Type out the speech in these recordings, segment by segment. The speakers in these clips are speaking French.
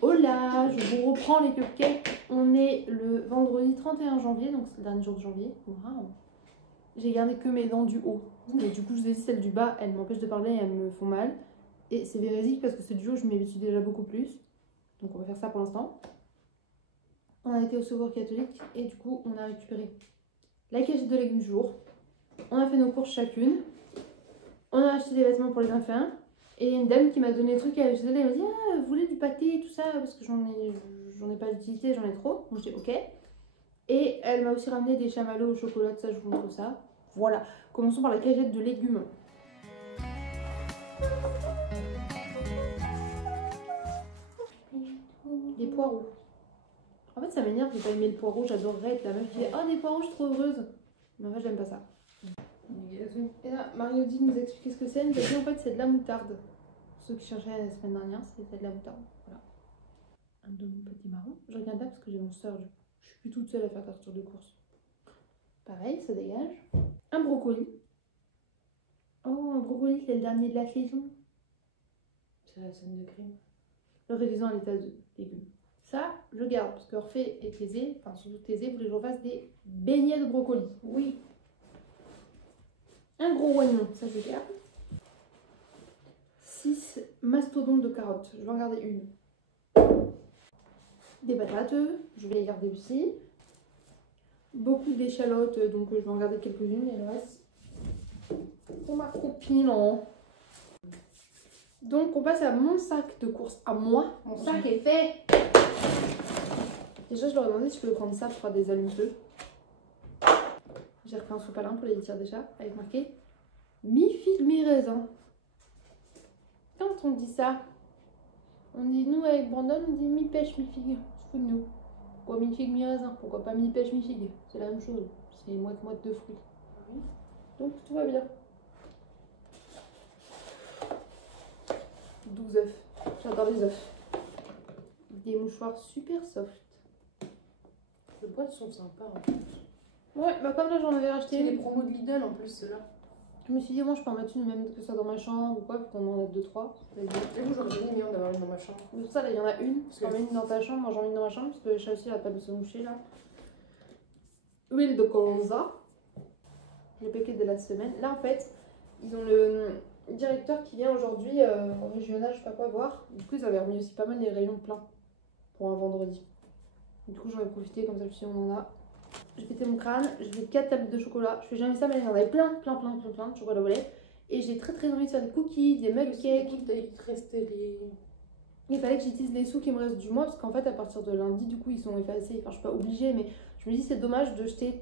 Hola, je vous reprends les cupcakes. On est le vendredi 31 janvier, donc c'est le dernier jour de janvier. Wow. J'ai gardé que mes dents du haut. Et du coup, je vous ai dit, celles du bas, elles m'empêchent de parler et elles me font mal. Et c'est véridique parce que celles du haut, je m'habitue déjà beaucoup plus. Donc on va faire ça pour l'instant. On a été au Secours catholique et du coup, on a récupéré la cagette de légumes du jour. On a fait nos courses chacune. On a acheté des vêtements pour les enfants. Et une dame qui m'a donné des trucs à acheter, elle m'a dit ah, vous voulez du pâté et tout ça parce que j'en ai pas d'utilité, j'en ai trop. Donc j'ai dit ok. Et elle m'a aussi ramené des chamallows au chocolat, ça je vous montre ça. Voilà, commençons par la cagette de légumes. Des poireaux. En fait ça m'énerve de pas aimer le poireau, j'adorerais être la meuf qui dit ah des poireaux je suis trop heureuse. Mais en fait j'aime pas ça. Et là Marie-Odile nous explique ce que c'est, elle nous a dit en fait c'est de la moutarde. Ceux qui cherchaient la semaine dernière, c'était de la moutarde. Voilà. Un demi-petit marron. Je regarde là parce que j'ai mon sœur. Je suis plus toute seule à faire ta tour de course. Pareil, ça dégage. Un brocoli. Oh, un brocoli, c'est le dernier de la saison. C'est la scène de crime. Le réduisant à l'état de légumes. Ça, je garde parce que Orphée et Thésée, enfin surtout Thésée, voulait que je refasse des beignets de brocoli. Oui. Un gros oignon, ça je garde. 6 mastodontes de carottes, je vais en garder une. Des patates, je vais les garder aussi. Beaucoup d'échalotes, donc je vais en garder quelques-unes et le reste pour ma copine. Donc on passe à mon sac de course, à moi. Mon sac est fait. Déjà je leur ai demandé si je peux prendre ça pour faire des allumes-feu. J'ai refait un sopalin pour les litières déjà, avec marqué mi-figue, mi-raisin. Quand on dit ça, on dit nous avec Brandon, on dit mi-pêche, mi-figue. C'est fou de nous. Pourquoi mi-figue, mi-raisin? Pourquoi pas mi-pêche, mi-figue? C'est la même chose. C'est moite-moite de fruits. Oui. Donc tout va bien. 12 œufs. J'adore les œufs. Des mouchoirs super soft. Les boîtes sont sympas en plus. Ouais, bah comme là j'en avais racheté. C'est les promos de Lidl en plus, ceux-là. Je me suis dit, moi je peux en mettre une même que ça dans ma chambre ou quoi, puis qu'on en a 2-3. J'avoue, j'aurais bien aimé en avoir une dans ma chambre. Pour ça, là il y en a une. Parce qu'on met une dans ta chambre, moi j'en mets une dans ma chambre, parce que le chat aussi il a pas de se moucher là. Huile de colza. Le paquet de la semaine. Là en fait, ils ont le directeur qui vient aujourd'hui au régional, je sais pas quoi, voir. Du coup, ils avaient remis aussi pas mal les rayons pleins pour un vendredi. Du coup, j'en ai profité, comme ça je suis on en a. J'ai pété mon crâne, j'ai fait 4 tablettes de chocolat. Je fais jamais ça, mais il y en avait plein de chocolat au lait. Et j'ai très envie de faire des cookies, des mug cakes. Il fallait que j'utilise les sous qui me restent du mois, parce qu'en fait, à partir de lundi, du coup, ils sont effacés. Enfin, je suis pas obligée, mais je me dis, c'est dommage de jeter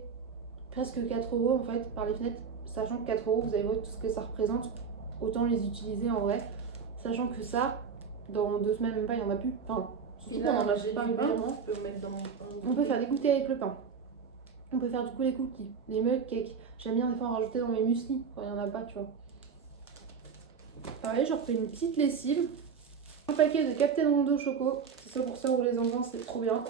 presque 4 € en fait par les fenêtres, sachant que 4 €, vous avez vu tout ce que ça représente. Autant les utiliser en vrai, sachant que ça, dans 2 semaines, même pas, il y en a plus. Enfin, surtout qu'on en achète pas régulièrement. On peut faire des goûters avec le pain. On peut faire du coup les cookies, les mug cakes. J'aime bien des fois en rajouter dans mes muesli quand il n'y en a pas, tu vois. Pareil, je refais une petite lessive. Un paquet de Captain Rondo Choco. C'est ça pour ça où les enfants, c'est trop bien.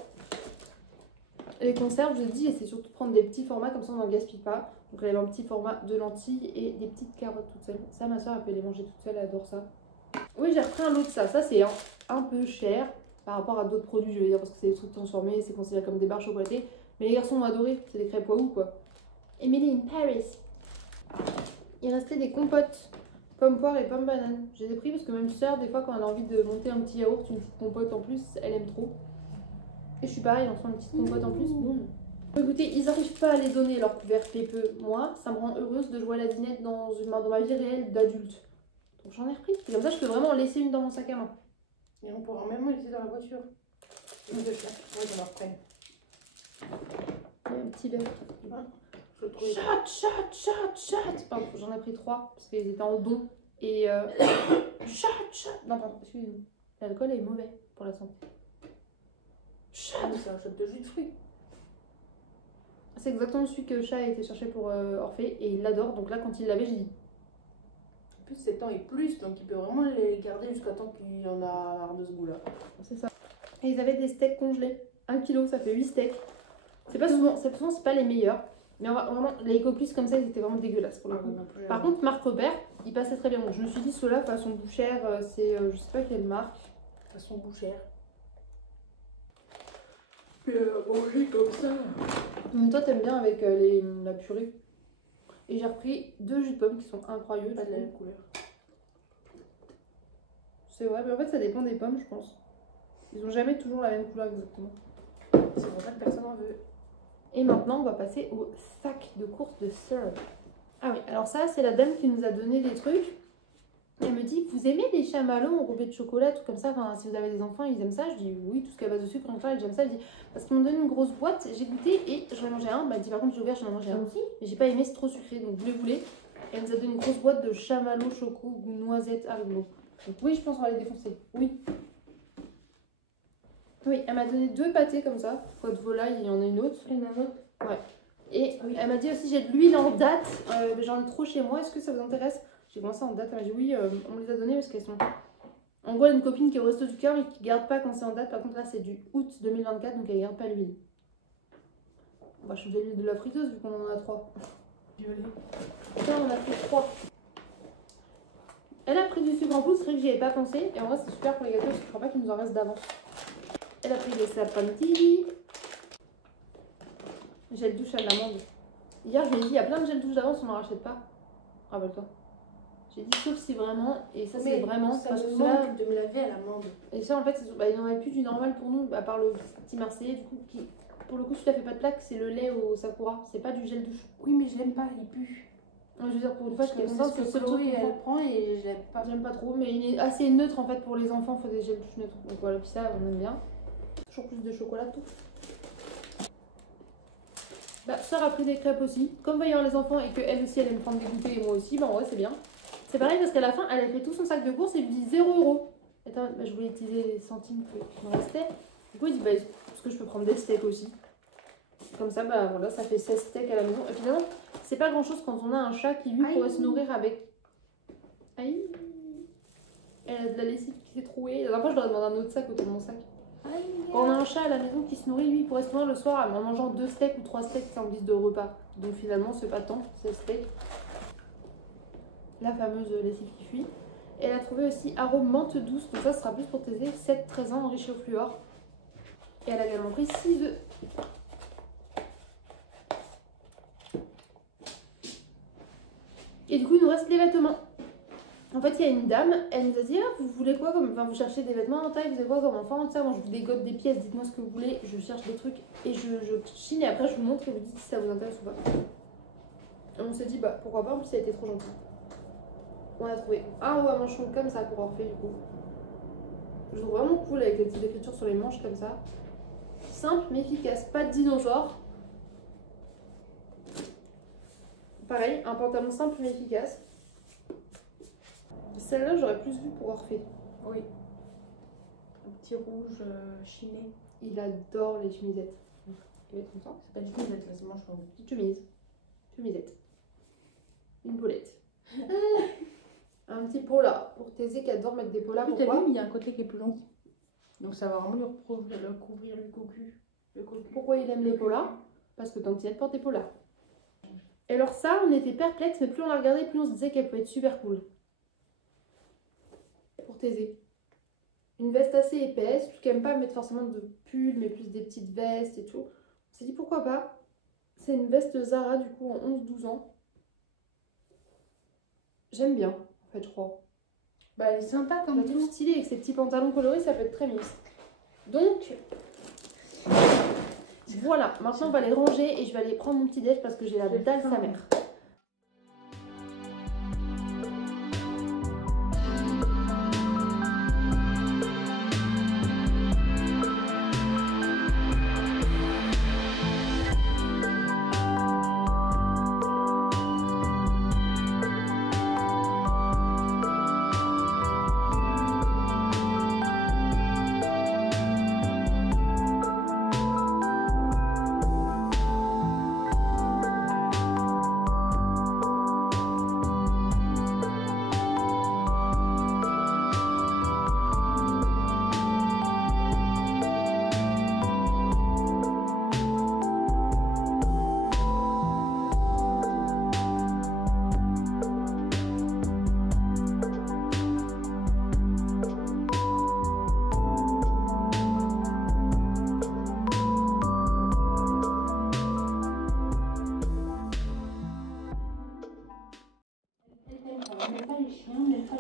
Les conserves, je dis, et c'est surtout prendre des petits formats, comme ça on n'en gaspille pas. Donc là, il y a un petit format de lentilles et des petites carottes toutes seules. Ça, ma soeur, elle peut les manger toutes seules, elle adore ça. Oui, j'ai repris un lot de ça. Ça, c'est un peu cher par rapport à d'autres produits, je veux dire, parce que c'est des trucs transformés, c'est considéré comme des barres chocolatées. Mais les garçons ont adoré, c'est des crêpes Waouh quoi. Emily in Paris. Il restait des compotes, pommes poire et pommes banane. J'ai pris parce que même soeur, des fois quand elle a envie de monter un petit yaourt, une petite compote en plus, elle aime trop. Et je suis pareil, en faisant une petite compote en plus, boum. Écoutez, ils n'arrivent pas à les donner leur couvert pépeux. Moi, ça me rend heureuse de jouer à la dinette dans ma vie réelle d'adulte. Donc j'en ai repris. Et comme ça, je peux vraiment en laisser une dans mon sac à main. Et on pourra même laisser dans la voiture. Une de chaque. Oui, j'en reprenne. Un petit verre. Chat. Pardon, j'en ai pris 3 parce qu'ils étaient en don. Et chat. Non, pardon, excusez-moi. L'alcool est mauvais pour la santé. C'est un shot de jus de fruits. C'est exactement celui que chat a été chercher pour Orphée et il l'adore. Donc là, quand il l'avait, j'ai dit. En plus, 7 ans et plus, donc il peut vraiment les garder jusqu'à temps qu'il y en a marre de ce goût-là. C'est ça. Et ils avaient des steaks congelés. 1 kg, ça fait 8 steaks. C'est pas souvent, c'est pas les meilleurs. Mais vraiment, les coquilles comme ça, ils étaient vraiment dégueulasses pour le coup. Par contre, Marc Robert, il passait très bien. Donc je me suis dit, ceux-là, façon bouchère, c'est je sais pas quelle marque. Façon bouchère. manger comme ça. Mais toi, t'aimes bien avec la purée. Et j'ai repris 2 jus de pommes qui sont incroyables. Pas de la même couleur. C'est vrai, mais en fait, ça dépend des pommes, je pense. Ils ont jamais toujours la même couleur exactement. C'est pour ça que personne en veut. Et maintenant, on va passer au sac de course de Sir. Ah oui, alors ça, c'est la dame qui nous a donné des trucs. Elle me dit, vous aimez les chamallows enrobés de chocolat, tout comme ça, enfin, si vous avez des enfants, ils aiment ça. Je dis, oui, tout ce qui est à base de sucre, j'aime ça. Elle dit, parce qu'ils m'ont donné une grosse boîte, j'ai goûté et j'en ai mangé un. Bah, elle dit, par contre, j'ai ouvert, j'en ai mangé un aussi. Mais j'ai pas aimé, c'est trop sucré, donc voulez. Elle nous a donné une grosse boîte de chamallows choco goût noisette haribo. Donc oui, je pense qu'on va les défoncer. Oui. Oui, elle m'a donné 2 pâtés comme ça. Côte volaille, il y en a une autre. Il y en a un autre. Ouais. Et oui, elle m'a dit aussi, j'ai de l'huile en date. J'en ai trop chez moi, est-ce que ça vous intéresse? J'ai commencé en date, elle m'a dit oui, on me les a données parce qu'elles sont... En gros, elle a une copine qui est au resto du cœur et qui garde pas quand c'est en date. Par contre, là, c'est du août 2024, donc elle garde pas l'huile. On va changer l'huile de la friteuse vu qu'on en a 3. Violet. Là, on a pris 3. Elle a pris du sucre en poudre, c'est vrai que j'y avais pas pensé. Et en vrai, c'est super pour les gâteaux parce que je crois pas qu'il nous en reste d'avance. Elle a pris des sapanti. Gel douche à l'amande. Hier, je lui ai dit, il y a plein de gel douche d'avance, on n'en rachète pas. Rappelle-toi. J'ai dit, sauf si vraiment, et ça c'est vraiment, ça parce me que là, manque de me laver à l'amande. et ça en fait, bah, il n'y en avait plus du normal pour nous, à part le petit Marseillais, du coup, qui, pour le coup, celui-là fait pas de plaque, c'est le lait au Sakura, c'est pas du gel douche. Oui, mais je l'aime pas, il pue. Je veux dire, pour une fois, je suis contente, C'est c'est ce le que seul truc Chloé, qu'on elle prend. prend et je l'aime pas. J'aime pas trop, mais il est assez neutre en fait pour les enfants, il faut des gels douche neutres. Donc voilà, puis ça, on aime bien. Toujours plus de chocolat, tout. Bah, Sœur a pris des crêpes aussi. Comme va y avoir les enfants et qu'elle aussi elle aime prendre des goûters et moi aussi, bah en vrai c'est bien. C'est pareil parce qu'à la fin elle a fait tout son sac de courses et lui dit 0 €. Attends, bah, je voulais utiliser les centimes qui me restaient. Du coup il dit bah est-ce que je peux prendre des steaks aussi. Comme ça bah voilà ça fait 16 steaks à la maison. Et finalement c'est pas grand chose quand on a un chat qui lui pourrait se nourrir avec. Aïe. Elle a de la lessive qui s'est trouée. La dernière fois je leur ai demandé un autre sac autour de mon sac. Quand on a un chat à la maison qui se nourrit, lui, il pourrait se nourrir le soir en mangeant 2 steaks ou 3 steaks en guise de repas. Donc finalement, c'est pas tant, c'est steak. La fameuse lessive qui fuit. Elle a trouvé aussi arôme menthe douce, donc ça sera plus pour taiser 7-13 ans enrichi au fluor. Et elle a également pris 6 œufs. Et du coup, il nous reste les vêtements. En fait, il y a une dame, elle nous a dit, ah, vous voulez quoi comme... Enfin, vous cherchez des vêtements en taille, vous avez quoi comme enfant, ça, moi je vous dégote des pièces, dites-moi ce que vous voulez, je cherche des trucs et je chine et après je vous montre et vous dites si ça vous intéresse ou pas. Et on s'est dit, bah pourquoi pas, en plus ça a été trop gentil. On a trouvé un haut à manches longues comme ça pour Orphée du coup. Je trouve vraiment cool avec les petites écritures sur les manches comme ça. Simple mais efficace, pas de dinosaure. Pareil, un pantalon simple mais efficace. Celle-là, j'aurais plus vu pour Orphée. Oui. Un petit rouge chiné. Il adore les chemisettes. Il va être content. C'est pas du tout une atlas manche longue. Petite chemise. Chemisette. Une polette. Un petit pola. Pour Thésée qui adore mettre des polas. T'as Pourquoi vu, il y a un côté qui est plus long. Donc ça va vraiment lui couvrir le cocu. Pourquoi il aime les polas? Parce que Tantinette porte des polas. Et alors ça, on était perplexes, mais plus on la regardait, plus on se disait qu'elle pouvait être super cool. Pour Thésée. Une veste assez épaisse, parce qu'elle n'aime pas mettre forcément de pull, mais plus des petites vestes et tout. On s'est dit pourquoi pas. C'est une veste Zara du coup en 11-12 ans. J'aime bien, en fait, je crois. Bah elle est sympa On comme a tout tout. stylé avec ses petits pantalons colorés, ça peut être très mix. Donc, voilà, maintenant on va les ranger et je vais aller prendre mon petit déj parce que j'ai la dalle sa mère.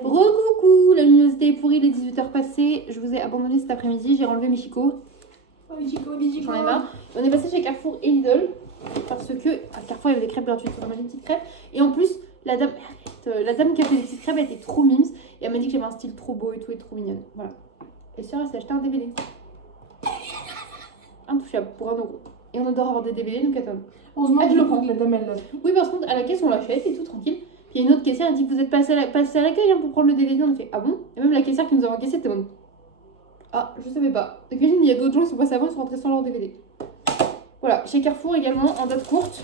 Recoucou, la luminosité est pourrie, les 18h passées. Je vous ai abandonné cet après-midi, j'ai enlevé mes chicots. J'en ai marre. On est passé chez Carrefour et Lidl parce que à Carrefour il y avait des crêpes gratuites. On a mangé des petites crêpes. Et en plus, la dame qui a fait des petites crêpes, elle était trop mimes. Et elle m'a dit que j'avais un style trop beau et tout, et trop mignonne. Voilà. Et sur elle s'est acheté un DVD. Intouchable pour 1€. Et on adore avoir des DVD, donc attends. Heureusement que je le prends, que la dame elle l'a. Oui, par contre, à la caisse, on l'achète et tout, tranquille. Puis il y a une autre caissière, elle dit que vous êtes passé à l'accueil pour prendre le DVD. On a fait ah bon? Et même la caissière qui nous a encaissé était bonne. Ah, je savais pas. Donc imagine, il y a d'autres gens qui sont passés avant, ils sont rentrés sans leur DVD. Voilà, chez Carrefour également, en date courte,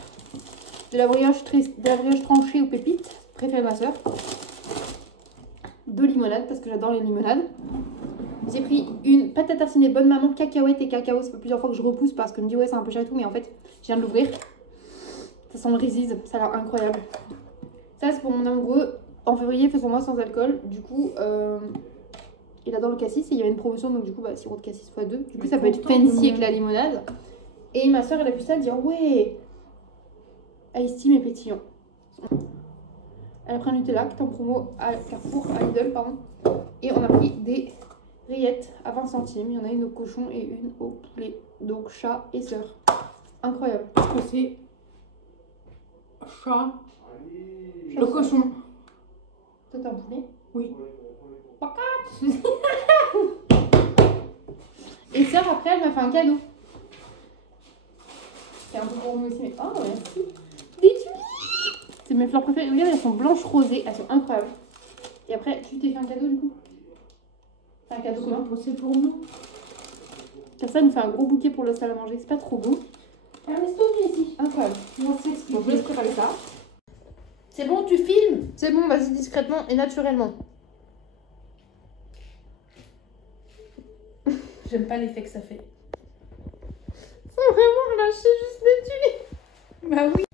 de la brioche tranchée aux pépites, préférée ma soeur. 2 limonades, parce que j'adore les limonades. J'ai pris une pâte à tartiner bonne maman, cacahuètes et cacao. Ça fait plusieurs fois que je repousse parce que je me dis ouais c'est un peu cher et tout, mais en fait je viens de l'ouvrir. Ça sent le Reese's, ça a l'air incroyable. Ça c'est pour mon amoureux. En février, faisons moi sans alcool. Du coup, il adore le cassis et il y avait une promotion, donc du coup sirop de cassis x 2. Du coup ça peut être fancy avec la limonade. Et ma soeur elle a vu ça, elle dit ouais, iced tea mais pétillant. Elle a pris un Nutella qui est en promo à Carrefour, à Lidl pardon. Et on a pris des rillettes à 20 centimes. Il y en a une au cochon et une au poulet. Donc chat et sœur. Incroyable. Parce que c'est chat. Le cochon. Toi t'as un poulet? Oui. Et sœur après elle m'a fait un cadeau. C'est un peu pour nous aussi mais oh merci. Des tulipes. C'est mes fleurs préférées. Regarde, elles sont blanches rosées. Elles sont incroyables. Et après tu t'es fait un cadeau du coup? C'est un cadeau commun. C'est pour nous. Comme ça, elle nous fait un gros bouquet pour le salle à manger. C'est pas trop beau. Un estomac ici. Incroyable. On s'explique. Donc, je laisse préparer ça. C'est bon, tu filmes? C'est bon, vas-y discrètement et naturellement. J'aime pas l'effet que ça fait. Faut vraiment relâcher juste des tulipes. Bah oui.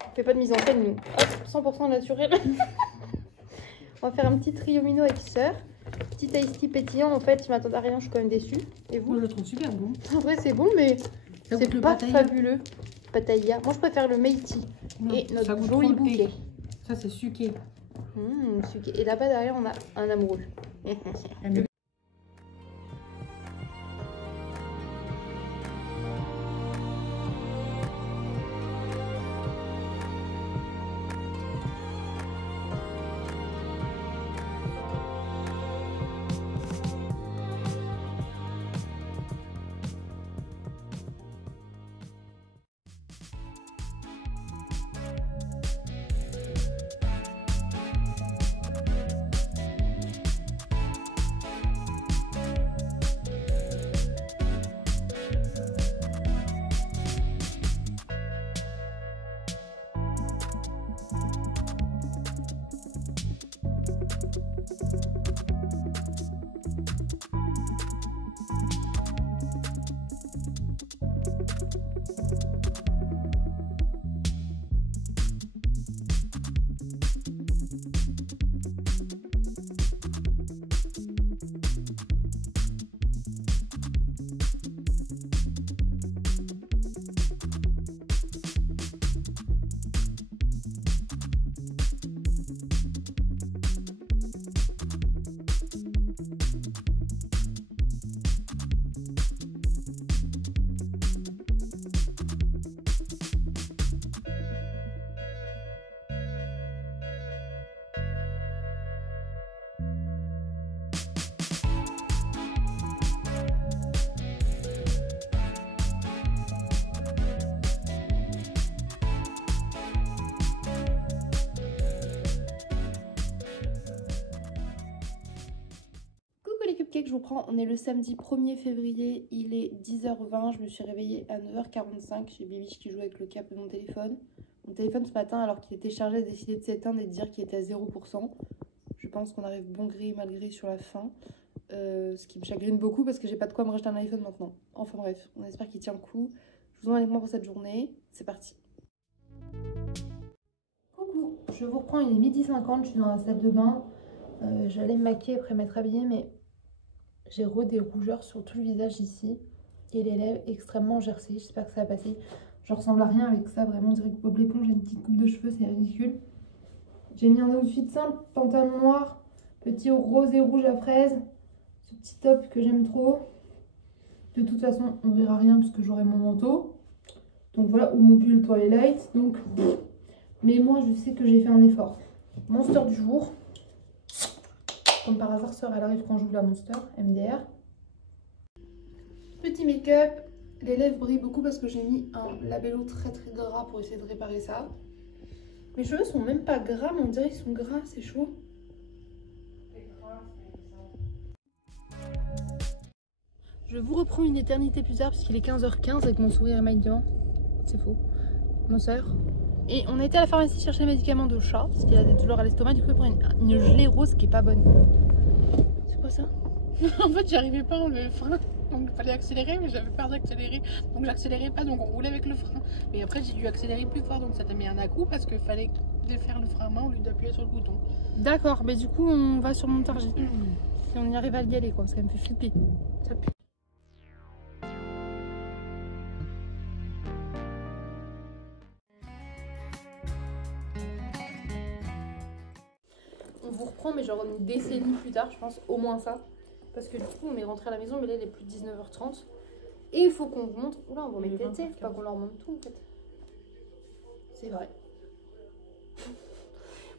On fait pas de mise en scène, nous. Hop, 100% naturel. On va faire un petit triomino avec sœur. Petit iced tea pétillant. En fait, je m'attendais à rien, je suis quand même déçue. Et vous? Moi, je le trouve super bon. En vrai, c'est bon, mais Ça c'est goûte le pas pattaya. fabuleux. Pattaya. Moi, je préfère le meiti. Non, Et ça notre goûte joli trop le bouquet. thé. Ça, c'est sucré. Et là-bas, derrière, on a un amoureux. Je vous prends, on est le samedi 1er février, il est 10h20, je me suis réveillée à 9h45, j'ai Bibiche qui joue avec le câble de mon téléphone. Mon téléphone ce matin, alors qu'il était chargé, a décidé de s'éteindre et de dire qu'il était à 0%. Je pense qu'on arrive bon gré mal gré sur la fin, ce qui me chagrine beaucoup parce que j'ai pas de quoi me racheter un iPhone maintenant. Enfin bref, on espère qu'il tient le coup. Je vous emmène avec moi pour cette journée, c'est parti. Coucou, je vous reprends, il est 12h50, je suis dans la salle de bain. J'allais me maquiller après m'être habillée, mais j'ai des rougeurs sur tout le visage ici et les lèvres extrêmement gercées. J'espère que ça va passer. Je ressemble à rien avec ça, vraiment. On dirait que Bob l'éponge a une petite coupe de cheveux, c'est ridicule. J'ai mis un outfit simple, pantalon noir, petit rose et rouge à fraise. Ce petit top que j'aime trop. De toute façon, on verra rien puisque j'aurai mon manteau. Donc voilà, ou mon pull Twilight. Donc, mais moi, je sais que j'ai fait un effort. Monster du jour. Comme par hasard, sœur, elle arrive quand j'ouvre la Monster, MDR. Petit make-up. Les lèvres brillent beaucoup parce que j'ai mis un labello très gras pour essayer de réparer ça. Mes cheveux sont même pas gras, mais on dirait qu'ils sont gras, c'est chaud. Je vous reprends une éternité plus tard puisqu'il est 15h15 avec mon sourire émaillant. C'est faux. Mon soeur. Et on a été à la pharmacie chercher un médicament de chat parce qu'il a des douleurs à l'estomac. Du coup, il prend une gelée rose qui est pas bonne. C'est quoi ça? En fait, j'arrivais pas à enlever le frein, donc il fallait accélérer, mais j'avais peur d'accélérer, donc j'accélérais pas, donc on roulait avec le frein. Mais après, j'ai dû accélérer plus fort, donc ça t'a mis un à-coup parce qu'il fallait défaire le frein à main au lieu d'appuyer sur le bouton. D'accord, mais du coup, on va sur Montargis. Si on y arrive à y aller, quoi, parce qu'elle me fait flipper. Ça pue. On vous reprend, mais genre une décennie plus tard, je pense, au moins ça. Parce que du coup, on est rentré à la maison, mais là, il est plus de 19h30. Et il faut qu'on vous montre. Oula, on va mettre tête, faut pas qu'on leur montre tout en fait. C'est vrai.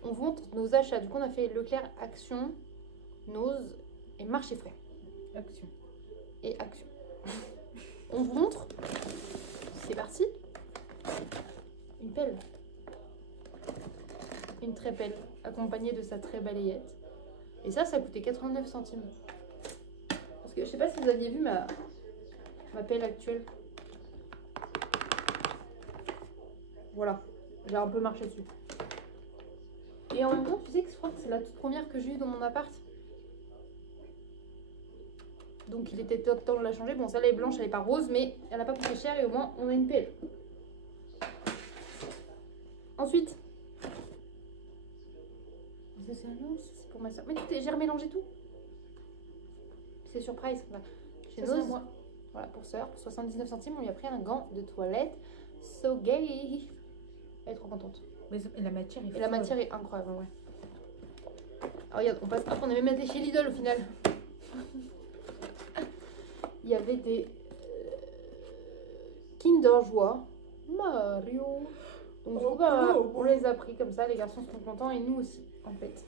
On vous montre nos achats. Du coup, on a fait Leclerc, Action, Nose et Marché Frais. Action. Et Action. On vous montre. C'est parti. Une pelle. Une très pelle, accompagnée de sa très balayette. Et ça coûtait 89 centimes. Parce que je sais pas si vous aviez vu ma pelle actuelle. Voilà, j'ai un peu marché dessus. Et en même temps, tu sais que je crois que c'est la toute première que j'ai eue dans mon appart. Donc il était temps de la changer. Bon, celle-là est blanche, elle est pas rose, mais elle n'a pas coûté cher et au moins on a une pelle. Ensuite, c'est pour ma soeur. Mais j'ai remélangé tout. C'est surprise. Voilà. Chez Nose, moi. Voilà, pour soeur, 79 centimes, on lui a pris un gant de toilette. So gay. Elle est trop contente. Et la matière est Et la matière est incroyable, ouais. Alors regarde, on passe. Après, on est même allé chez Lidl au final. Il y avait des Kinder Joie Mario. Donc du coup, bah, on les a pris comme ça. Les garçons sont contents et nous aussi, en fait.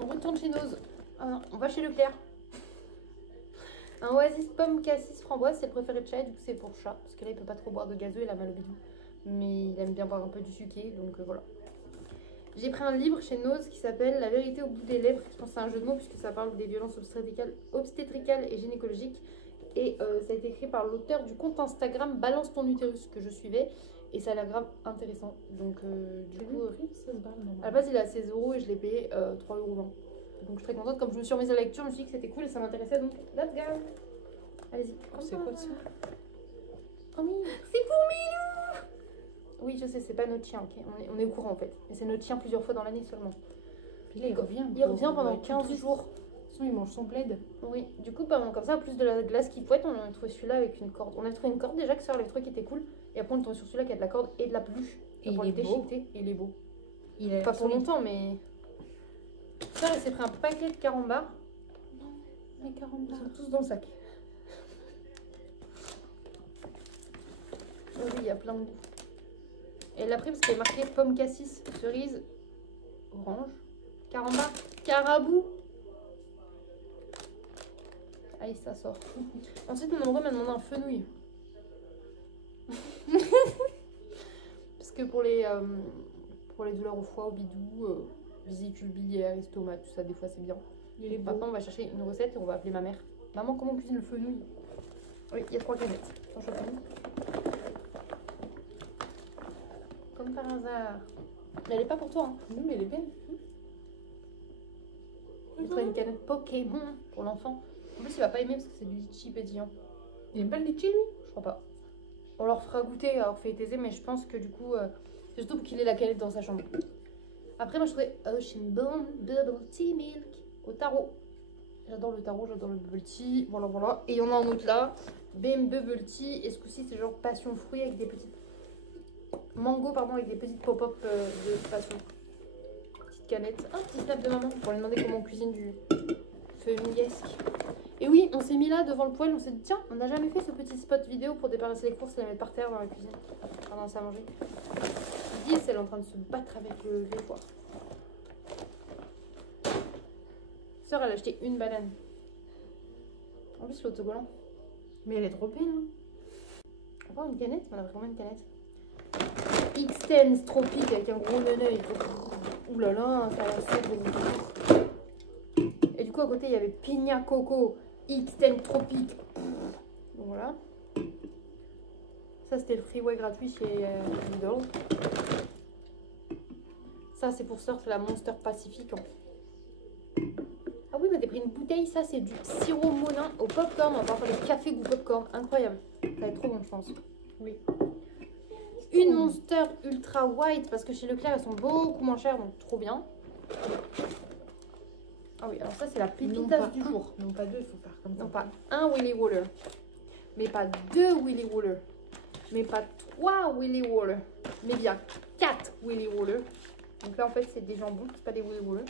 On retourne chez Nose. Ah non, on va chez Leclerc. Un Oasis pomme cassis framboise, c'est le préféré de chat. Du coup, c'est pour chat. Parce que là, il peut pas trop boire de gazeux, il a mal au bidou. Mais il aime bien boire un peu du sucré, donc voilà. J'ai pris un livre chez Nose qui s'appelle La vérité au bout des lèvres. Je pense que c'est un jeu de mots puisque ça parle des violences obstétricales et gynécologiques. Et ça a été écrit par l'auteur du compte Instagram Balance ton utérus que je suivais. Et ça a l'air grave intéressant. Donc du coup, à la base il est à 16 € et je l'ai payé 3,20 €. Donc je suis très contente. Comme je me suis remise à la lecture, je me suis dit que c'était cool et ça m'intéressait. Donc let's go. Allez-y. C'est quoi ça? Oh oui, c'est pour Milou. Oui, je sais, c'est pas notre chien, ok. On est au courant en fait. Mais c'est notre chien plusieurs fois dans l'année seulement. Puis là, il revient. Il revient pendant 15 jours. Sinon, il mange son plaid. Oui, du coup, bah, comme ça, en plus de la glace qui poète, on a trouvé celui-là avec une corde. On a trouvé une corde déjà que ça avait trouvé qui était cool. Et après, on est tombé sur celui-là qui a de la corde et de la peluche. Et pour il le est beau. déchiqueter. Et il est beau. Il a Pas pour longtemps, mais. Ça, elle s'est pris un paquet de carambars. Non, les carambars. Ils sont tous dans le sac. Oh oui, il y a plein de goûts. Et elle l'a pris parce qu'il est marqué pomme cassis, cerise, orange, carambar, carabou. Allez, ça sort. Ensuite, mon amoureux m'a demandé un fenouil. Parce que pour les douleurs au foie, au bidou, vésicule biliaire, estomac, tout ça, des fois c'est bien. Maintenant, on va chercher une recette et on va appeler ma mère. Maman, comment on cuisine le fenouil? Oui, il y a 3 canettes. Comme par hasard. Mais elle est pas pour toi, hein. Non, mais elle est belle. J'ai trouvé une canette Pokémon pour l'enfant. En plus, il va pas aimer parce que c'est du litchi pétillant. Il aime pas le litchi, lui? Je crois pas. On leur fera goûter, alors fait taiser, mais je pense que du coup, c'est surtout pour qu'il ait la canette dans sa chambre. Après, moi, je trouvais Ocean Bone Bubble Tea Milk au tarot. J'adore le tarot, j'adore le bubble tea. Voilà, voilà. Et il y en a un autre là. BM Bubble Tea. Et ce coup-ci, c'est genre passion fruit avec des petites mango pardon, avec des petites pop-up de passion. Petite canette. Un petit snap de maman pour lui demander comment on cuisine du feuillesque. Et oui, on s'est mis là devant le poêle, on s'est dit tiens, on n'a jamais fait ce petit spot vidéo pour débarrasser les courses et les mettre par terre dans la cuisine pendant ça à manger. Dis, elle est en train de se battre avec le griffoir. Sœur, elle a acheté une banane. En plus, l'autocollant. Mais elle est trop belle. Hein. Encore une canette? On a pris combien de canettes? X10 Tropique avec un gros neneuil. Ouh là là, ça a l'air bon. Et du coup, à côté, il y avait Pina Coco X10 Tropique. Donc voilà. Ça, c'était le freeway gratuit chez Lidl. Ça, c'est pour surf la Monster Pacifique. Ah oui, mais t'as pris une bouteille. Ça, c'est du sirop Monin au popcorn. On va faire le café goût popcorn. Incroyable. Ça va être trop bon, je pense. Oui. Une Monster Ultra White parce que chez Leclerc elles sont beaucoup moins chères, donc trop bien. Ah oui, alors ça c'est la pépitage du jour. Non pas deux, il faut faire comme ça. Non pas un Willy Waller, mais pas deux Willy Waller, mais pas trois Willy Waller, mais bien 4 Willy Waller. Donc là en fait c'est des jambons, c'est pas des Willy Waller.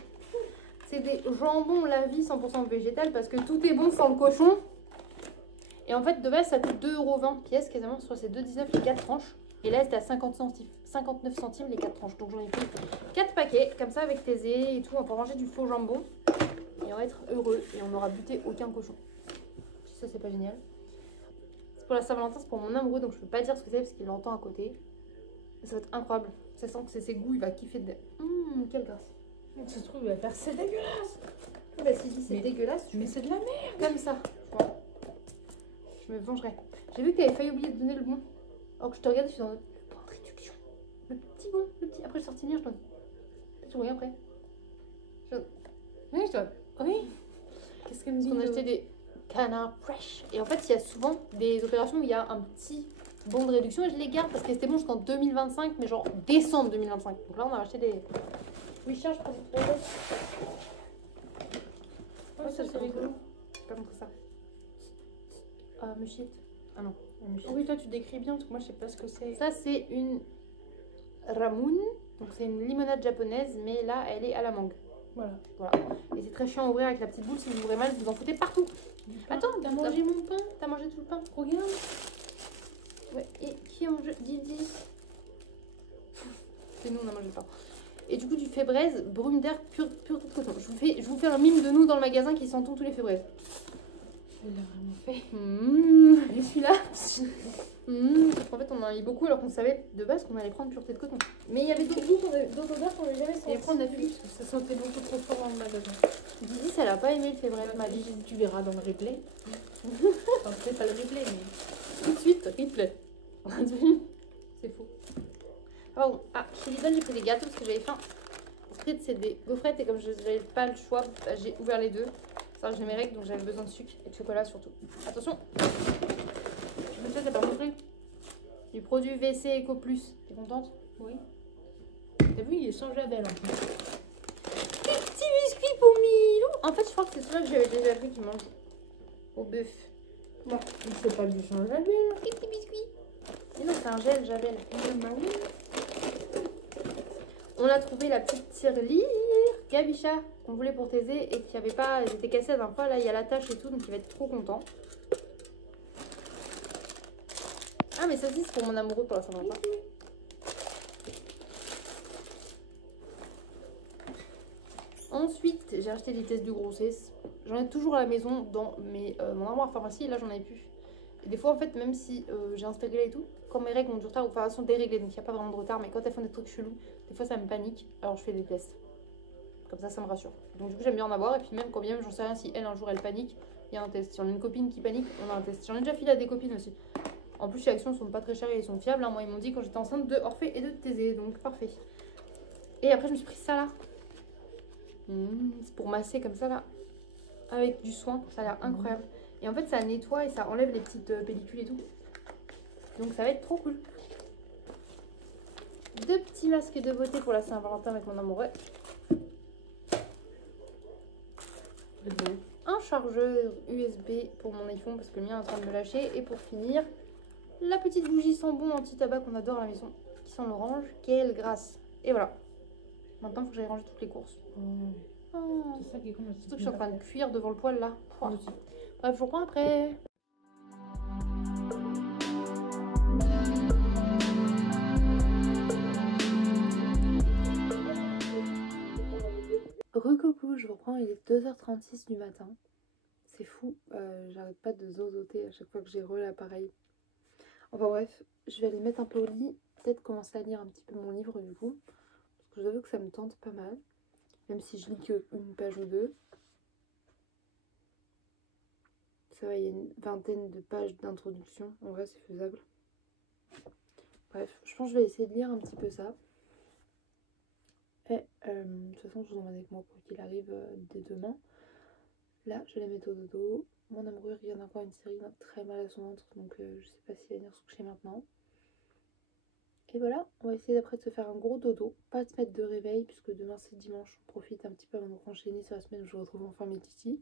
C'est des jambons la vie 100% végétal parce que tout est bon sans le cochon. Et en fait de base ça coûte 2,20 € pièce quasiment sur ces 2,19 les 4 tranches. Et là, c'était à 59 centimes les 4 tranches. Donc, j'en ai pris 4 paquets, comme ça, avec Thésée et tout. On va manger du faux jambon. Et on va être heureux. Et on n'aura buté aucun cochon. Ça, c'est pas génial. C'est pour la Saint-Valentin, c'est pour mon amoureux. Donc, je peux pas dire ce que c'est parce qu'il l'entend à côté. Mais ça va être incroyable. Ça sent que c'est ses goûts. Il va kiffer de... quelle grâce. Ça se trouve, il va faire c'est dégueulasse. Bah, si c'est dégueulasse. Mais c'est de la merde. Comme ça. Ouais. Je me vengerai. J'ai vu que tu avais failli oublier de donner le bon. Alors que je te regarde, je suis dans le point de réduction. Le petit bon, le petit. Après, je sors tenir, je donne. Tu regardes après. Oui, je dois. Oui. Qu'est-ce qu'elle me dit? On a acheté des canards fresh. Et en fait, il y a souvent des opérations où il y a un petit bon de réduction. Et je les garde parce que c'était bon jusqu'en 2025, mais genre décembre 2025. Donc là, on a acheté des. Oui, cherche pour des toilettes. Ouais, ça c'est rigolo. Je sais pas montrer ça. Ah, me shit. Ah non. Oui, toi tu décris bien, parce que moi je sais pas ce que c'est. Ça, c'est une Ramoon. Donc, c'est une limonade japonaise, mais là, elle est à la mangue. Voilà. Et c'est très chiant à ouvrir avec la petite boule. Si vous ouvrez mal, vous en foutez partout. Attends, t'as mangé mon pain? T'as mangé tout le pain? Regarde. Ouais, et qui a mangé? Didi. C'est nous, on a mangé le pain. Et du coup, du fait braise, brume d'air, pur de coton. Je vous fais un mime de nous dans le magasin qui sentons tous les faits braises. Il l'a vraiment fait. Et celui-là. En fait, on en a eu beaucoup alors qu'on savait de base qu'on allait prendre pureté de coton. Mais il y avait d'autres goûts, d'autres odeurs qu'on n'avait jamais senti. Et après, on a vu que ça sentait beaucoup trop fort dans le magasin. Didi, ça n'a pas aimé le fait braise, m'a dit. Tu verras dans le replay. Enfin, peut-être pas le replay, mais. Tout de suite, replay. C'est faux. Ah bon, chez Lidl, j'ai pris des gâteaux parce que j'avais faim. Frites, c'est des gaufrettes et comme je n'avais pas le choix, j'ai ouvert les deux. C'est vrai que j'ai mes règles donc j'avais besoin de sucre et de chocolat surtout. Attention! Je me sais, t'as pas montré? Du produit WC Eco Plus. T'es contente? Oui. T'as vu, il est sans javel en plus. Des petits biscuits pour Milou! En fait, je crois que c'est celui-là que j'avais déjà pris qui mange au bœuf. Bon, c'est pas du sans javel. Des petits biscuits! Mais non, c'est un gel javel. On a trouvé la petite tirelire Gabicha qu'on voulait pour Thésée et qui avait pas, elle était cassée la dernière fois. Là, il y a la tache et tout, donc il va être trop content. Ah, mais ça aussi, c'est pour mon amoureux pour la Saint-Valentin. Ensuite, j'ai acheté des tests de grossesse. J'en ai toujours à la maison dans mon armoire pharmacie. Et là, j'en ai plus. Et des fois, en fait, même si j'ai installé et tout, quand mes règles ont du retard, enfin, elles sont déréglées, donc il n'y a pas vraiment de retard. Mais quand elles font des trucs chelous, des fois, ça me panique. Alors, je fais des tests. Comme ça me rassure. Donc, du coup, j'aime bien en avoir. Et puis, même quand bien, j'en sais rien, si elle, un jour, elle panique, il y a un test. Si on a une copine qui panique, on a un test. J'en ai déjà filé à des copines aussi. En plus, chez Action, ils sont pas très chers et ils sont fiables. Hein. Moi, ils m'ont dit quand j'étais enceinte de Orphée et de Thésée. Donc, parfait. Et après, je me suis pris ça là. C'est pour masser comme ça là. Avec du soin. Ça a l'air incroyable. Et en fait, ça nettoie et ça enlève les petites pellicules et tout. Donc, ça va être trop cool. 2 petits masques de beauté pour la Saint-Valentin avec mon amoureux. Un chargeur USB pour mon iPhone parce que le mien est en train de me lâcher. Et pour finir, la petite bougie sans bon anti-tabac qu'on adore à la maison. Qui saucisse en orange. Quelle grâce. Et voilà. Maintenant, il faut que j'aille ranger toutes les courses. Oh. C'est ça qui est con. Surtout que je suis en train de cuire devant le poêle là. Bref, je vous reprends après. Recoucou, je vous reprends, il est 2h36 du matin. C'est fou, j'arrête pas de zozoter à chaque fois que j'ai l'appareil. Enfin bref, je vais aller mettre un peu au lit, peut-être commencer à lire un petit peu mon livre du coup. Parce que je vous avoue que ça me tente pas mal. Même si je lis qu'une page ou deux. Ça va, il y a une vingtaine de pages d'introduction. En vrai, c'est faisable. Bref, je pense que je vais essayer de lire un petit peu ça. Et de toute façon, je vous emmène avec moi pour qu'il arrive dès demain. Là, je vais la mettre au dodo. Mon amoureux regarde encore une série, il a très mal à son ventre. Donc, je sais pas s'il va venir se coucher maintenant. Et voilà, on va essayer d'après de se faire un gros dodo. Pas de se mettre de réveil, puisque demain c'est dimanche. On profite un petit peu avant de enchaîner sur la semaine où je retrouve enfin mes titis.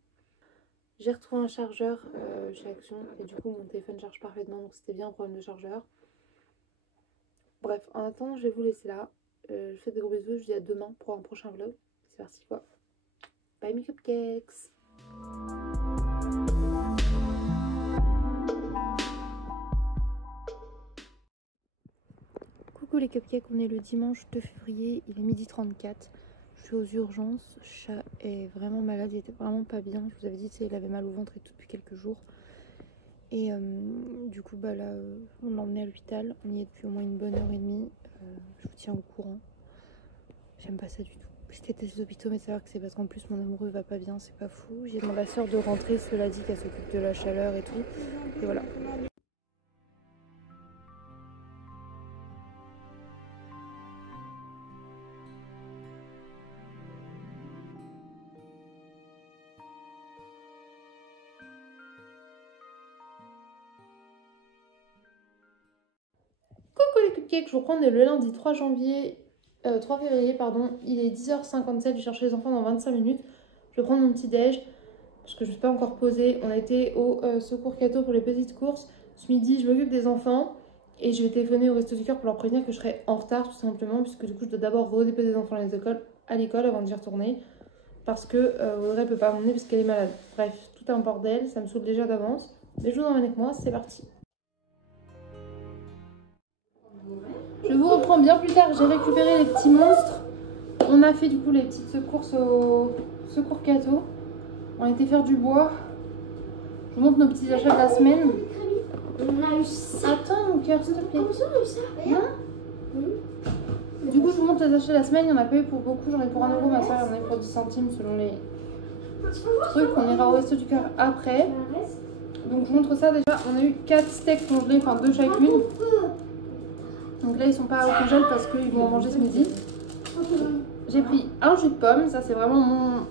J'ai retrouvé un chargeur chez Action. Et du coup, mon téléphone charge parfaitement. Donc, c'était bien un problème de chargeur. Bref, en attendant, je vais vous laisser là. Je vous fais des gros bisous. Je vous dis à demain pour un prochain vlog. C'est parti quoi. Bye mes cupcakes. Coucou les cupcakes, on est le dimanche 2 février, il est 12h34. Je suis aux urgences, chat est vraiment malade, il était vraiment pas bien. Je vous avais dit, il avait mal au ventre et tout depuis quelques jours. Et du coup, bah là, on l'a emmené à l'hôpital. On y est depuis au moins une bonne heure et demie. Je vous tiens au courant. J'aime pas ça du tout. Je déteste les hôpitaux, mais savoir que c'est parce qu'en plus mon amoureux va pas bien, c'est pas fou. J'ai demandé à ma soeur de rentrer, cela dit qu'elle s'occupe de la chaleur et tout. Et voilà. Coucou les cupcakes, je vous reprends le lundi 3 février, pardon. Il est 10h57, je cherche les enfants dans 25 minutes. Je vais prendre mon petit déj parce que je ne suis pas encore posée. On a été au secours Cato pour les petites courses. Ce midi, je m'occupe des enfants et je vais téléphoner au Resto du Cœur pour leur prévenir que je serai en retard tout simplement, puisque du coup, je dois d'abord redéposer les enfants à l'école avant d'y retourner parce que Audrey ne peut pas m'emmener parce qu'elle est malade. Bref, tout est un bordel, ça me saoule déjà d'avance. Mais je vous emmène avec moi, c'est parti. Je vous reprends bien plus tard, j'ai récupéré les petits monstres. On a fait du coup les petites courses au secours Cato. On a été faire du bois. Je vous montre nos petits achats de la semaine. On a eu ça. Attends mon cœur, s'il te plaît. Comment ça on a eu ça? Non. Du coup je vous montre les achats de la semaine. Il y en a pas eu pour beaucoup, j'en ai pour 1 euro. Ma soeur en a eu pour 10 centimes selon les trucs. On ira au Resto du Cœur après. Donc je vous montre ça déjà. On a eu 4 steaks congelés, enfin 2 chacune. Donc là ils sont pas au congèle parce qu'ils vont en manger ce midi. J'ai pris un jus de pomme, ça c'est vraiment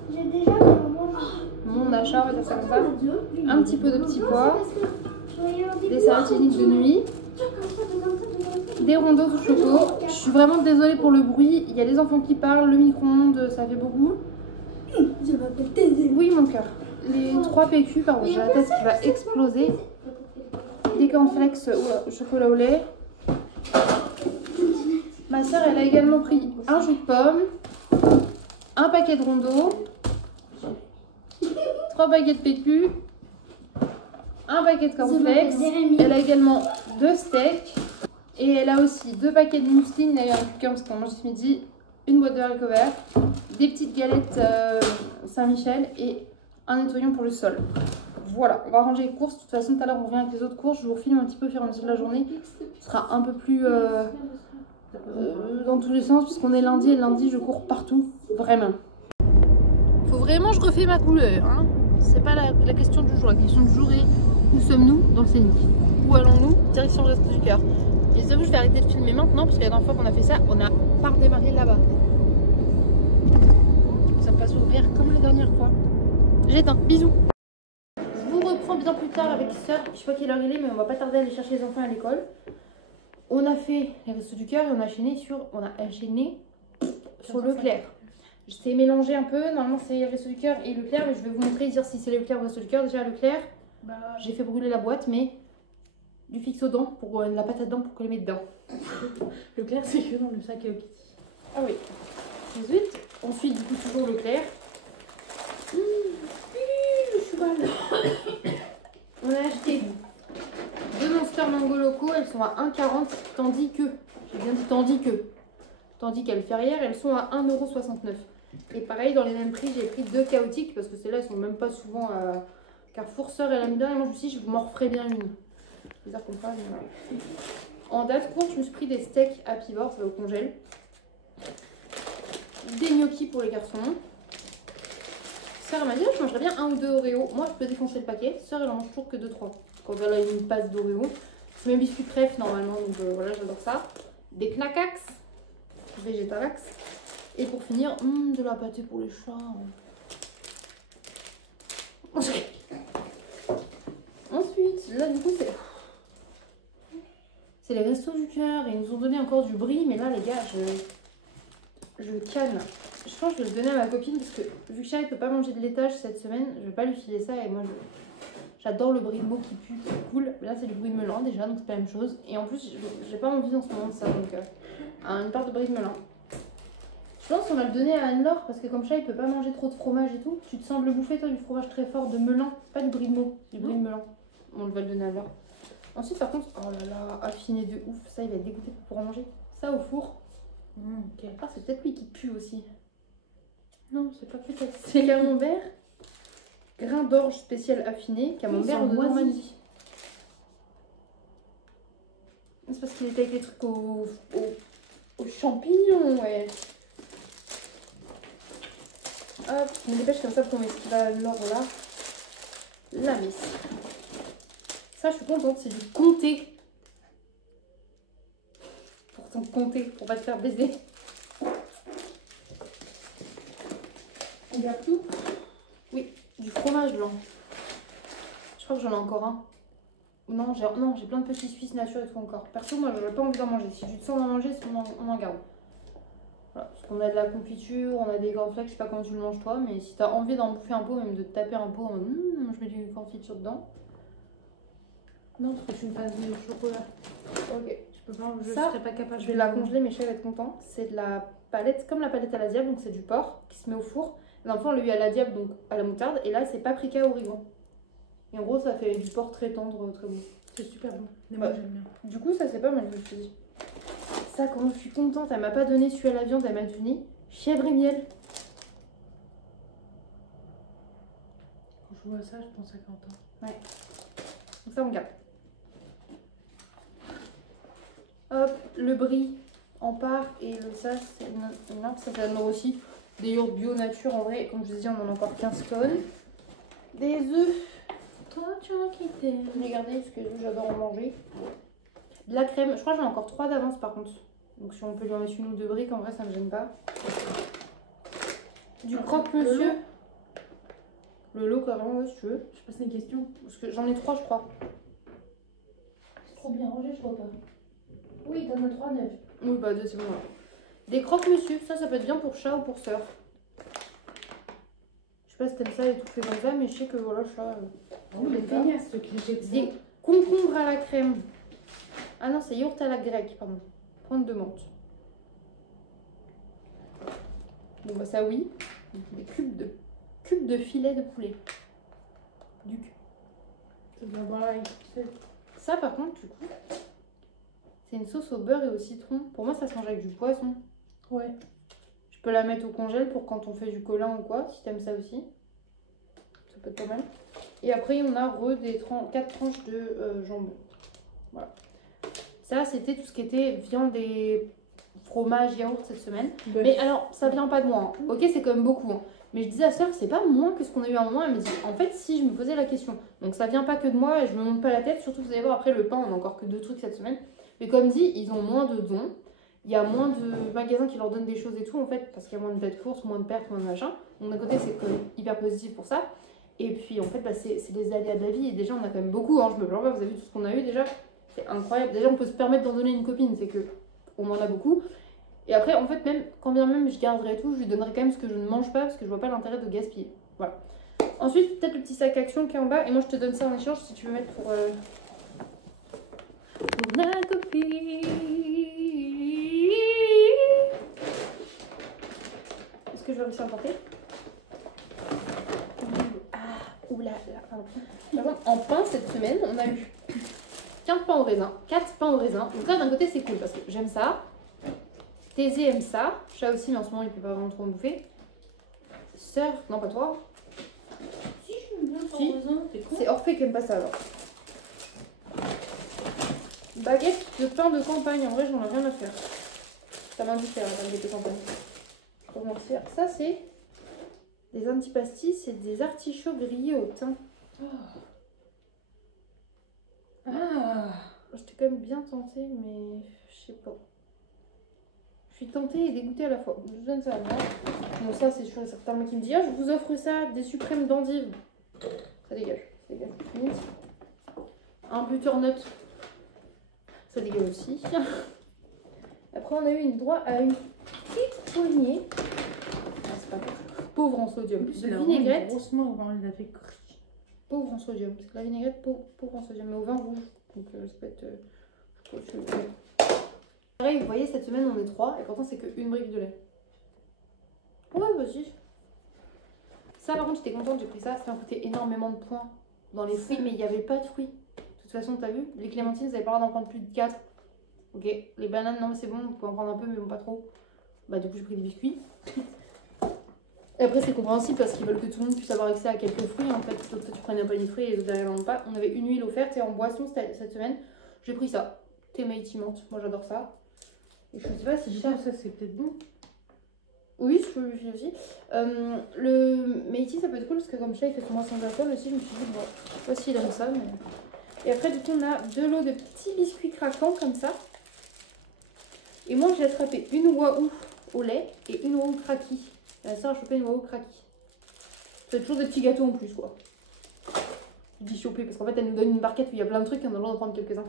mon achat, on va dire ça comme ça. Un petit peu de petits pois, des serviettes hygiéniques de nuit, des rondeaux au choco. Je suis vraiment désolée pour le bruit, il y a les enfants qui parlent, le micro-ondes, ça fait beaucoup. Oui mon cœur. Les 3 PQ, pardon, j'ai la tête qui va exploser. Des cornflakes au chocolat au lait. Ma soeur, elle a également pris un jus de pomme, un paquet de rondeaux, 3 paquets de PQ, un paquet de cornflakes. Elle a également 2 steaks et elle a aussi 2 paquets de mousseline. D'ailleurs, un piquant parce qu'on mange ce midi, une boîte de haricots verts, des petites galettes Saint-Michel et un nettoyant pour le sol. Voilà, on va ranger les courses. De toute façon, tout à l'heure, on revient avec les autres courses. Je vous refilme un petit peu au fur et à mesure de la journée. Ce sera un peu plus dans tous les sens, puisqu'on est lundi et lundi, je cours partout. Vraiment. Faut vraiment que je refais ma couleur. Hein. C'est pas la question du jour. La question du jour est où sommes-nous dans le Scénic? Où allons-nous? Direction le Resto du Cœur. Et j'avoue, je vais arrêter de filmer maintenant, parce que la dernière fois qu'on a fait ça, on a pas redémarré là-bas. Ça me passe au vert comme la dernière fois. J'éteins. Bisous. Je vous reprends bien plus tard avec soeur. Je sais pas quelle heure il est, mais on va pas tarder à aller chercher les enfants à l'école. On a fait les Restos du Cœur et on a enchaîné sur Leclerc. Je sais mélanger un peu. Normalement, c'est les Restos du Cœur et Leclerc, mais je vais vous montrer, dire si c'est Leclerc ou Restos du Cœur. Déjà, Leclerc, j'ai fait brûler la boîte, mais du fixe aux dents pour la pâte à dents pour qu'on les mette dedans. Le clair, c'est que dans le sac Hello Kitty. Ah oui. Ensuite, du coup, toujours le clair. Le cheval. On a acheté 2 Monster Mango locaux, elles sont à 1,40 tandis que, j'ai bien dit tandis qu'elles Ferrières, elles sont à 1,69 €. Et pareil, dans les mêmes prix, j'ai pris 2 chaotiques parce que celles-là, elles sont même pas souvent à Carrefour. Sœur, elle aime bien et moi, je me suis dit, je m'en referai bien une. C'est bizarre qu'on parle, mais voilà. En date courte, je me suis pris des steaks à pivot, ça va au congèle. Des gnocchis pour les garçons. Sœur m'a dit, je mangerais bien 1 ou 2 Oreos. Moi, je peux défoncer le paquet. Sœur, elle en mange toujours que 2-3. Quand elle a une passe d'Oreo. C'est mes biscuits préf normalement, donc voilà, j'adore ça. Des Knackax, Végétalax. Et pour finir, de la pâtée pour les chats. Ensuite, là du coup, c'est les restos du cœur. Ils nous ont donné encore du brie, mais là, les gars, je canne. Je pense que je vais le donner à ma copine parce que vu que Charlie ne peut pas manger de laitage cette semaine, je vais pas lui filer ça et moi j'adore le brie de veau qui pue, qui est cool. Là c'est du brie de melun déjà, donc c'est pas la même chose. Et en plus j'ai pas envie en ce moment de ça, donc une part de brie de melun. Je pense qu'on va le donner à Anne-Laure parce que comme Charlie peut pas manger trop de fromage et tout, tu te sembles bouffer toi du fromage très fort de melun, pas du brie de veau, du brie de melun. On va le donner à Anne-Laure. Ensuite par contre, oh là là, affiné de ouf, ça il va être dégoûté pour en manger. Ça au four. Ok. Ah, c'est peut-être lui qui pue aussi. Non, c'est pas peut-être. C'est camembert, grain d'orge spécial affiné, camembert de Normandie. C'est parce qu'il était avec les trucs aux champignons, ouais. Hop, je me dépêche comme ça pour mettre l'or là. La messe. Ça, je suis contente, c'est du comté. Pour ton comté, pour pas te faire baiser. On garde tout? Oui, du fromage blanc. Je crois que j'en ai encore un. Non, j'ai plein de petits Suisses nature et tout encore. Perso, moi, j'aurais pas envie d'en manger. Si tu te sens d'en manger, on en garde. Voilà, parce qu'on a de la confiture, on a des cornflakes, je sais pas comment tu le manges toi, mais si t'as envie d'en bouffer un pot, même de te taper un pot, je mets du confiture dedans. Non, parce que je suis une fan de chocolat. Ok. Je peux pas, je Ça, serais pas capable. Je vais la congeler, mes chefs vont être contents. C'est de la palette, comme la palette à la diable, donc c'est du porc qui se met au four. L'enfant, on l'a eu à la diable, donc à la moutarde, et là, c'est paprika origan. Et en gros, ça fait du porc très tendre, très bon. C'est super bon. Mais moi, j'aime bien. Du coup, ça, c'est pas mal, je me suis dit. Ça, comment je suis contente, elle m'a pas donné celui à la viande, elle m'a donné chèvre et miel. Quand je vois ça, je pense à Quentin. Ouais. Donc ça, on garde. Hop, le brie en part et ça, c'est une marque, ça donne aussi des yaourts bio nature. En vrai, comme je vous ai dit, on en a encore 15 tonnes. Des œufs. Toi, tu as quitté. Je l'ai gardé parce que j'adore en manger. De la crème, je crois que j'en ai encore 3 d'avance par contre. Donc si on peut lui en mettre une ou deux briques, en vrai, ça me gêne pas. Du croque-monsieur. Le lot, carrément, ouais, si tu veux. Je passe une question. Parce que j'en ai 3, je crois. C'est trop bien rangé, je vois pas. Oui, t'en as 3 neufs. Oui, bah 2, c'est bon. Là. Des croque-monsieur, ça peut être bien pour chat ou pour sœur. Je sais pas si t'aimes ça et tout fait comme ça, mais je sais que voilà, chat. Oh, les feignasses, ce cliché de ça. Des concombres à la crème. Ah non, c'est yaourt à la grecque, pardon. Pointe de menthe. Bon, bah ça, oui. Des cubes de filet de poulet. Duc. C'est bien, voilà. Ça, par contre, du coup, c'est une sauce au beurre et au citron. Pour moi, ça se mange avec du poisson. Ouais. Je peux la mettre au congèle pour quand on fait du colin ou quoi, si t'aimes ça aussi. Ça peut être pas mal. Et après, on a des 4 tranches de jambon. Voilà. Ça, c'était tout ce qui était viande et fromage, yaourt cette semaine. Bœuf. Mais alors, ça vient pas de moi. Hein. Ok, c'est quand même beaucoup. Hein. Mais je disais à sœur, c'est pas moins que ce qu'on a eu à un moment. Elle me dit, en fait, si je me posais la question. Donc ça vient pas que de moi et je me monte pas la tête. Surtout, vous allez voir, après le pain, on a encore que 2 trucs cette semaine. Mais comme dit, ils ont moins de dons. Il y a moins de magasins qui leur donnent des choses et tout, en fait, parce qu'il y a moins de bêtes de course, moins de pertes, moins de machin. Donc d'un côté, c'est quand même hyper positif pour ça. Et puis, en fait, bah, c'est des aléas de la vie. Et déjà, on a quand même beaucoup. Hein. Je me plains pas, vous avez vu tout ce qu'on a eu déjà. C'est incroyable. Déjà, on peut se permettre d'en donner une copine. C'est que on en a beaucoup. Et après, en fait, même quand bien même je garderai tout, je lui donnerai quand même ce que je ne mange pas parce que je vois pas l'intérêt de gaspiller. Voilà. Ensuite, peut-être le petit sac action qui est en bas. Et moi, je te donne ça en échange si tu veux mettre ma copine. Est-ce que je vais réussir à le porter? Ah, oula, là, pardon. Par exemple, en pain, cette semaine, on a eu 15 pains au raisin, 4 pains au raisin. Donc là, d'un côté, c'est cool parce que j'aime ça. Thésée aime ça. Chat aussi, mais en ce moment, il peut pas vraiment trop en bouffer. Sœur, non, pas toi. Si, je me bien Si. C'est Orphée qui aime pas ça alors. Baguette de pain de campagne, en vrai, j'en ai rien à faire. Ça m'a dit faire la baguette de campagne. Comment faire? Ça, c'est des antipastis, c'est des artichauts grillés au thym. Ah. J'étais quand même bien tentée, mais je sais pas. Je suis tentée et dégoûtée à la fois. Je donne ça à moi. Bon, ça, c'est sûr, certains mecs qui me disent ah, je vous offre ça, des suprêmes d'endive. Ça dégage, ça dégage. Limite. Un butternut. Ça dégage aussi. Après, on a eu une droit à une petite poignée. Ah, c'est pas grave. Pauvre en sodium. De vinaigrette. Grossement, il a fait cric. Pauvre en sodium. C'est de la vinaigrette pauvre en sodium, mais au vin rouge. Donc ça peut être. Pareil, vous voyez, cette semaine on est 3 et pourtant c'est qu'une brique de lait. Ouais, vas-y. Ça, par contre, j'étais contente, j'ai pris ça. Ça m'a coûté énormément de points dans les fruits, mais il n'y avait pas de fruits. De toute façon, t'as vu, les clémentines, vous n'avez pas le droit d'en prendre plus de 4. Ok, les bananes, non, mais c'est bon, vous pouvez en prendre un peu, mais bon, pas trop. Bah, du coup, j'ai pris des biscuits. Et après, c'est compréhensible parce qu'ils veulent que tout le monde puisse avoir accès à quelques fruits en fait. Donc, toi, tu prenais un panier de fruits et les autres derrière n'en ont pas. On avait une huile offerte et en boisson cette semaine. J'ai pris ça. Thé Meiji menthe. Moi, j'adore ça. Et je sais pas si cher. Ça, c'est peut-être bon. Oui, je le fais aussi. Le Meiji, ça peut être cool parce que comme ça, il fait moins sans alcool aussi. Je me suis dit, bon, je sais pas s'il aime ça, mais. Et après, du coup, on a 2 lots de petits biscuits craquants comme ça. Et moi, j'ai attrapé une Waouh au lait et une Waouh Kraki. La sœur a chopé une Waouh Kraki. C'est toujours des petits gâteaux en plus, quoi. Je dis choper parce qu'en fait, elle nous donne une barquette où il y a plein de trucs et on a le droit d'en prendre quelques-uns.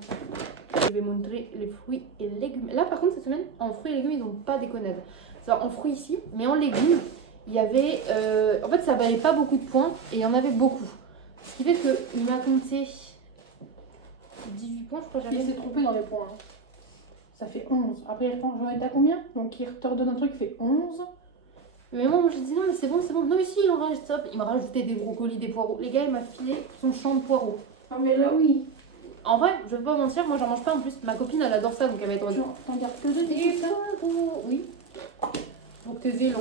Je vais montrer les fruits et légumes. Là, par contre, cette semaine, en fruits et légumes, ils n'ont pas déconné. En fruits ici, mais en légumes, il y avait. En fait, ça valait pas beaucoup de points et il y en avait beaucoup. Ce qui fait qu'il m'a compté 18 points, je crois. Il s'est trompé dans les points. Hein. Ça fait 11. Après, il reprend, je vais mettre à combien? Donc, il te redonne un truc qui fait 11. Mais moi, j'ai dit non, mais c'est bon, c'est bon. Non, mais si, il en rajoute ça. Il m'a rajouté des brocolis, des poireaux. Les gars, il m'a filé son champ de poireaux. Ah, mais là, oui. En vrai, je vais pas mentir, moi, j'en mange pas en plus. Ma copine, elle adore ça, donc elle va être en T'en gardes que 2 des poireaux. Oui. Donc, tes œufs,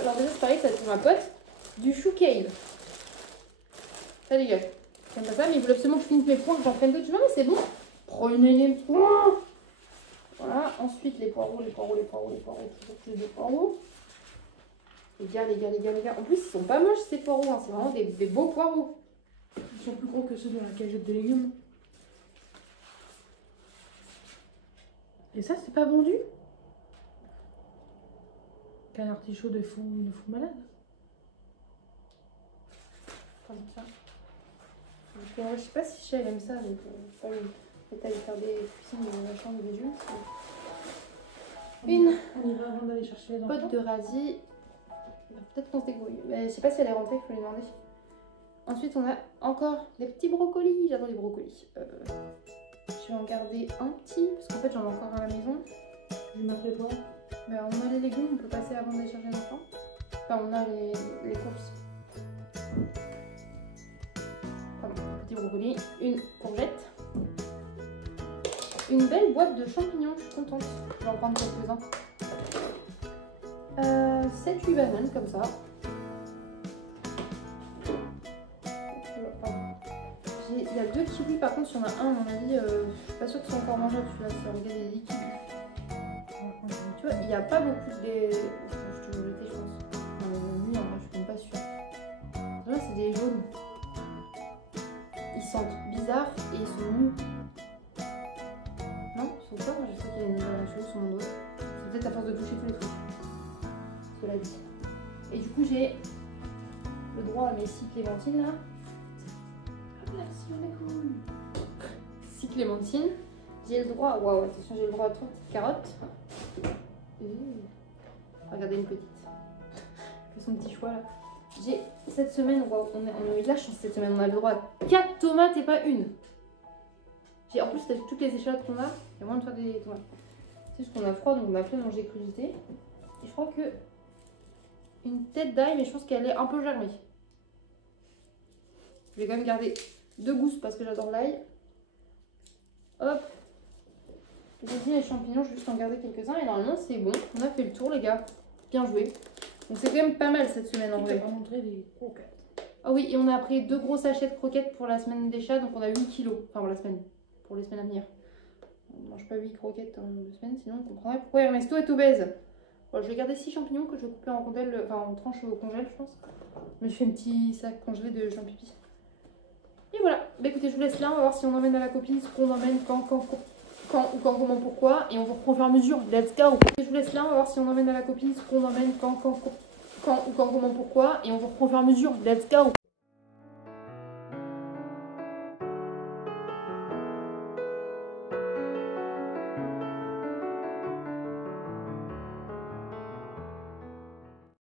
alors, déjà, c'est pareil, ça c'est ma pote. Du chou kale. Ça dégage. J'aime pas ça, mais il voulait absolument que je finisse mes points, que j'en prenne d'autres. Je dis non, mais c'est bon. Prenez les points. Voilà. Ensuite, les poireaux. Toujours plus de poireaux. Les gars. En plus, ils sont pas moches ces poireaux, hein. C'est vraiment des beaux poireaux. Ils sont plus gros que ceux de la cagette de légumes. Et ça, c'est pas vendu? Qu'un artichaut de fou malade. Comme ça. Donc, je sais pas si Chat aime ça, donc peut-être aller faire des cuisines dans la chambre de légumes. Une On y va avant d'aller chercher les enfants. pote de radis. Peut-être qu'on se débrouille. Mais je sais pas si elle est rentrée, il faut lui demander. Ensuite, on a encore des petits brocolis. J'adore les brocolis. Je vais en garder un petit, parce qu'en fait, j'en ai encore à la maison. Je m'appelle quoi? Mais on a les légumes, on peut passer avant d'aller chercher les enfants. Enfin, on a les courses. Pardon, petit brocoli, une courgette. Une belle boîte de champignons, je suis contente. Je vais en prendre quelques-uns. 7-8 bananes comme ça. Il y a 2 kiwis, par contre, il y en a un, à mon avis, je suis pas sûre qu'ils sont encore mangeables, celui-là, c'est regarder les kiwis. Tu vois, il n'y a pas beaucoup de. Je te le jeter, je pense. Non, mais lui, en vrai, je suis même pas sûre. Là, c'est des jaunes. Ils sentent bizarre et ils sont mous. Non, ils sont pas, moi je sais qu'il y a une chose sur mon dos. C'est peut-être à force de toucher tous les trucs. Cela dit. Et du coup, j'ai le droit à mes 6 clémentines là. Merci, on est cool. 6 clémentines. J'ai le droit. Waouh, attention, j'ai le droit à 3 petites carottes. Regardez une petite. Fait son petit choix là. J'ai cette semaine, waouh, on a eu de la chance cette semaine. On a le droit à 4 tomates et pas une. En plus, avec toutes les échalotes qu'on a, il y a moins de faire des tomates. C'est juste qu'on a froid, donc on a fait manger des crudités. Et je crois que une tête d'ail, mais je pense qu'elle est un peu germée. Je vais quand même garder 2 gousses parce que j'adore l'ail. Hop. J'ai dit les champignons, je vais juste en garder quelques-uns. Et normalement, c'est bon. On a fait le tour, les gars. Bien joué. Donc c'est quand même pas mal cette semaine en vrai. On va montrer les croquettes. Ah oui, et on a pris 2 gros sachets de croquettes pour la semaine des chats. Donc on a 8 kilos. Enfin, pour la semaine. Pour les semaines à venir. On ne mange pas 8 croquettes en 2 semaines, sinon on comprendrait pourquoi Ernesto est obèse. Bon, je vais garder 6 champignons que je vais couper en rondelles, enfin en tranches au congèle, je pense. Je me suis fait un petit sac congelé de champignons. Et voilà. Bah écoutez, je vous laisse là. On va voir si on emmène à la copine, ce qu'on emmène, quand, comment, pourquoi. Et on vous reprend au fur et à mesure. Let's go. Je vous laisse là. On va voir si on emmène à la copine, ce qu'on emmène, quand, comment, pourquoi. Et on vous reprend au fur et à mesure. Let's go.